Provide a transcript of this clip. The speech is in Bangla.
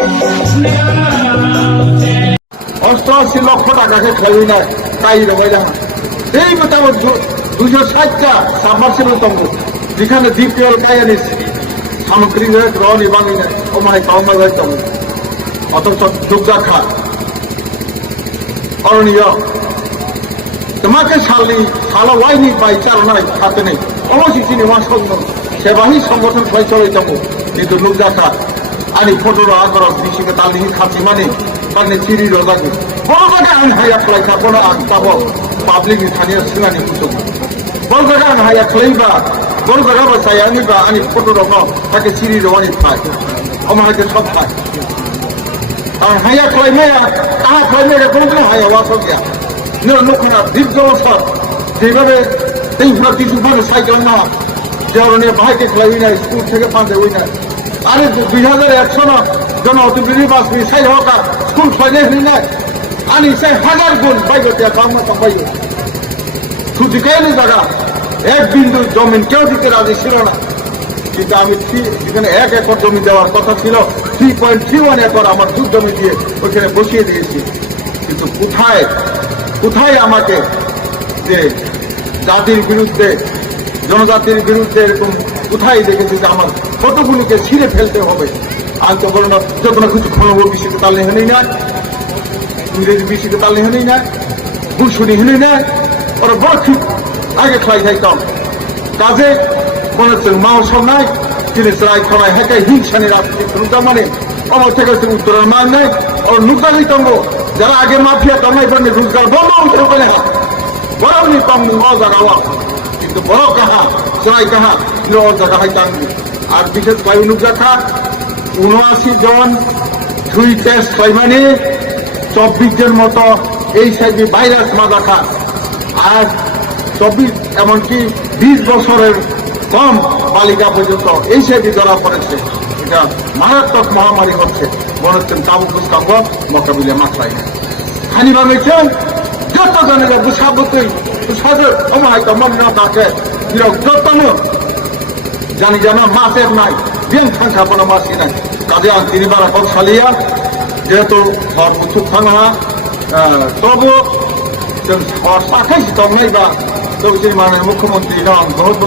88 লক্ষ টাকাকে খেলি না তাই রবাইলাম এই মোটামুটি 260টা সাবমার্সিবল তম্বু যেখানে ডিপিএল কায়ানিস সামগ্রিক রনি বাঙি ওমায় কাউমায় ভাই তম্বু অথচ দুর্গাখা করণীয় তোমাকে সালা ওয়াইনি পাই চালনায় হাতে নেই অবশ্যই নির্মাণ সেবাহী সংগঠন ছয় চলে যাবো কিন্তু দুর্গাখা আনি ফটোর আগর বিশিকে তালিহি খাচ্ছি মানে তাহলে চিরি রোজাকে বড় জায়গায় আইন হাইয়া ফ্লাইকা কোনো আগ পাবো পাবলিক স্থানীয় সিঙ্গানি পুজো বড় জায়গায় আইন হাইয়া ফ্লাইবা বড় জায়গা বাসাই আনিবা আনি ফটো রঙ তাকে চিরি রোয়ানি খায় আমাকে সব খায় আর হাইয়া ফ্লাইমেয়া তাহা ফ্লাইমেয়া কোনদিন হাইয়া ওয়াস গিয়া নখনা দীর্ঘ বছর যেভাবে এই ঘোরা কিছু বলে সাইকেল না যেমন ভাইকে খেলাই না স্কুল থেকে পাঁচে ওই না আরে 2100 না জন অতিবৃদ্ধি বাস মিসাইল হোক স্কুল ফাইলে হই না আনি সেই 1000 গুণ বাইরে কাম না পাই শুধু কেন জায়গা এক বিন্দু জমিন কেউ দিতে রাজি ছিল না কিন্তু আমি যেখানে 1 একর জমি দেওয়ার কথা ছিল 3.31 একর আমার দুধ জমি দিয়ে ওইখানে বসিয়ে দিয়েছি কিন্তু কোথায় আমাকে যে জাতির বিরুদ্ধে জনজাতির বিরুদ্ধে এরকম কোথায় দেখেছি যে আমার কতগুলিকে ছিঁড়ে ফেলতে হবে আর তো বলো না যত না কিছু খনব বিষয়কে তালে হেনেই না ইংরেজি বিষয়কে তালে হেনেই না বুলশুনি হেনেই না ওরা বড় ঠিক আগে খাই খাইতাম কাজে মনে হচ্ছে মাও সব নাই তিনি রায় খনায় হেঁকাই হিংসানি রাজনীতি মানে আমার থেকে উত্তরের মান নাই ওর নুকা দিতাম যারা আগে মাফিয়া কামাই পারেন রোজগার বন্ধ উত্তর করে বড় নি কম জায়গা কিন্তু বড় কাহা সবাই কাহা জায়গা হয় টাঙ্গি আর বিশেষ করে অনুযাখা 79 জন 2 টেস্ট 6 মানে 24 জন মতো এই সাইডে ভাইরাস মাদাখা আর 24 এমনকি 20 বছরের কম বালিকা পর্যন্ত এই সাইডে ধরা পড়েছে এটা মারাত্মক মহামারী হচ্ছে মনে হচ্ছেন কাবু পুস্তাব মোকাবিলা মাত্রায় খানি ভাবে কেউ যত জনের বুঝাবতই সাজে আমার মন না থাকে যতম জানি জানা মাসের নাই বিয়ান সংখ্যা কোনো মাসি নাই কাজে আন তিনি বারা কম সালিয়া যেহেতু সব কিছু থানা তবু সাতাইশ তম নেই বা চৌধুরী মানের মুখ্যমন্ত্রী নাম বহুত